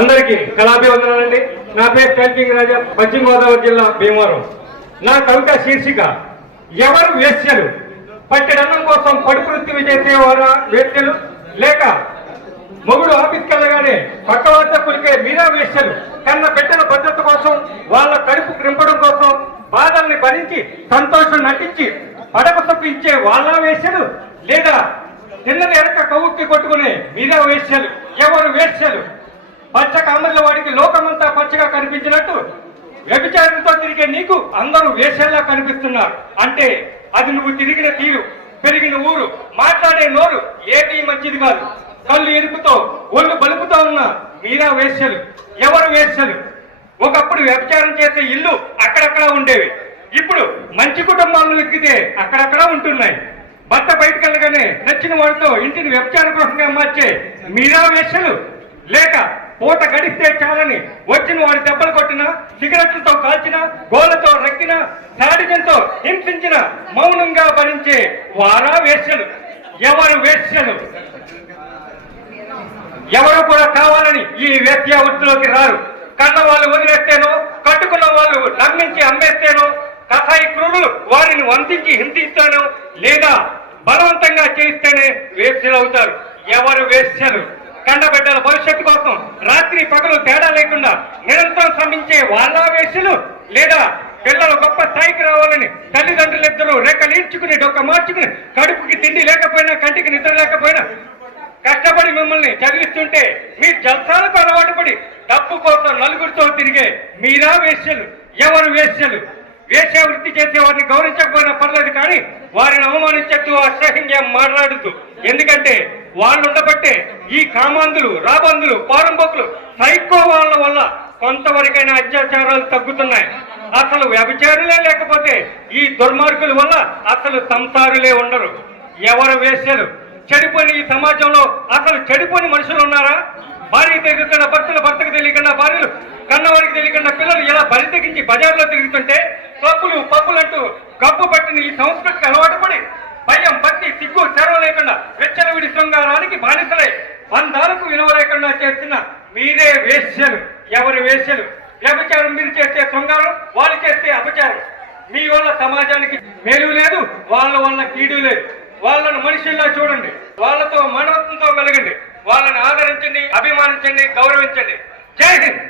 అందరికీ కళాభివందనాలండి. నా పేరు కల్పింగ్ రాజా పశ్చిమ గోదావరి జిల్లా భీమవరం. నా కవిత శీర్షిక ఎవరు వేశ్యలు? పట్టెడన్నం కోసం కడుపు వృత్తి చేసేవారా వేశ్యలు? లేక మొగుడు ఆఫీస్కి వెళ్ళగానే పక్క వద్ద కులికే మీరా వేశ్యలు? కన్న పెట్టిన భద్రత కోసం వాళ్ళ కడుపు క్రింపడం కోసం బాధల్ని భరించి సంతోషం నటించి పడక తప్పించే వాళ్ళ వేశ్యలు? లేదా నిన్న ఎడక కవుక్కి కొట్టుకునే మీరా వేశ్యలు? ఎవరు వేశ్యలు? పచ్చ కామర్ల వాడికి లోకమంతా పచ్చగా కనిపించినట్టు వ్యభిచారంతో తిరిగే నీకు అందరూ వేషంలా కనిపిస్తున్నారు. అంటే అది నువ్వు తిరిగిన తీరు పెరిగిన ఊరు మాట్లాడే నోరు ఏది మంచిది కాదు. కళ్ళు ఎరుపుతో ఒళ్ళు బలుపుతో ఉన్న మీరా వేశ్యలు ఎవరు వేశ్యలు? ఒకప్పుడు వ్యభిచారం చేసే ఇల్లు అక్కడక్కడ ఉండేవి. ఇప్పుడు మంచి కుటుంబాలను ఎక్కితే అక్కడక్కడ ఉంటున్నాయి. భర్త బయటకు వెళ్ళగానే నచ్చిన వాడితో ఇంటిని వ్యభిచార గృహంగా మార్చే మీరా వేశ్యలు? లేక పూట గడిస్తే చాలని వచ్చిన వాడి దెబ్బలు కొట్టిన సిగరెట్లతో కాల్చిన గోలతో రక్కిన శాడిజంతో హింసించిన మౌనంగా భరించే వారా వేశ్యలు ఎవరు వేశ్యలు? ఎవరు కూడా కావాలని ఈ వేశ్య వృత్తిలోకి రారు. కన్న వాళ్ళు వదిలేస్తేనో కట్టుకున్న వాళ్ళు నమ్మించి అమ్మేస్తేనో కథాయి క్రూరులు వారిని వంతించి హింసిస్తానో లేదా బలవంతంగా చేయిస్తేనే వేశ్యలు అవుతారు. ఎవరు వేశ్యలు? కండబిడ్డల భవిష్యత్తు కోసం రాత్రి పగలు తేడా లేకుండా నిరంతరం శ్రమించే వాళ్ళ లేదా పిల్లలు గొప్ప స్థాయికి రావాలని తల్లిదండ్రులిద్దరూ రెక్కలు ఈడ్చుకుని డొక్క మార్చుకుని కడుపుకి తిండి లేకపోయినా కంటికి నిద్ర లేకపోయినా కష్టపడి మిమ్మల్ని చదివిస్తుంటే మీ జల్సాలకు అలవాటు పడి డబ్బు కోసం నలుగురితో తిరిగే మీరా వేశ్యలు ఎవరు వేశ్యలు? వేశ్యావృత్తి చేసే వారిని గౌరవించకపోయినా పర్లేదు కానీ వారిని అవమానించద్దు అసహ్యంగా మాట్లాడుతూ ఎందుకంటే వాళ్ళు ఉండబట్టే ఈ కామాంధులు రాబందులు పారంబోకులు సైకో వాళ్ళ వల్ల కొంతవరకైనా అత్యాచారాలు తగ్గుతున్నాయి. అసలు వ్యభిచారులే లేకపోతే ఈ దుర్మార్గుల వల్ల అసలు సంసారులే ఉండరు. ఎవరు వేశారు చెడిపోయిన ఈ సమాజంలో అసలు చెడిపోయిన మనుషులు ఉన్నారా? భార్య తెలియకుండా భర్తలు భర్తకు తెలియకుండా భార్యలు కన్నవారికి తెలియకుండా పిల్లలు ఇలా బలి తెగించి బజార్లో తిరుగుతుంటే పప్పులు పప్పులంటూ కప్పు పట్టిన ఈ సంస్కృతికి అలవాటు పడి భయం భక్తి సిగ్గు చెరవ లేకుండా వెచ్చలవిడి శృంగారానికి బానిసలై. బంధాలకు విలువ లేకుండా చేస్తున్న మీరే వేశ్యలు ఎవరి వేశ్యలు? వ్యభిచారం మీరు చేస్తే శృంగారం వాళ్ళు చేస్తే అపచారం. మీ వల్ల సమాజానికి మేలు లేదు వాళ్ళ వల్ల కీడు లేదు. వాళ్ళను మనుషుల్లా చూడండి. వాళ్ళతో మానవత్వంతో మెలగండి. వాళ్ళని ఆదరించండి అభిమానించండి గౌరవించండి. జై హింద్!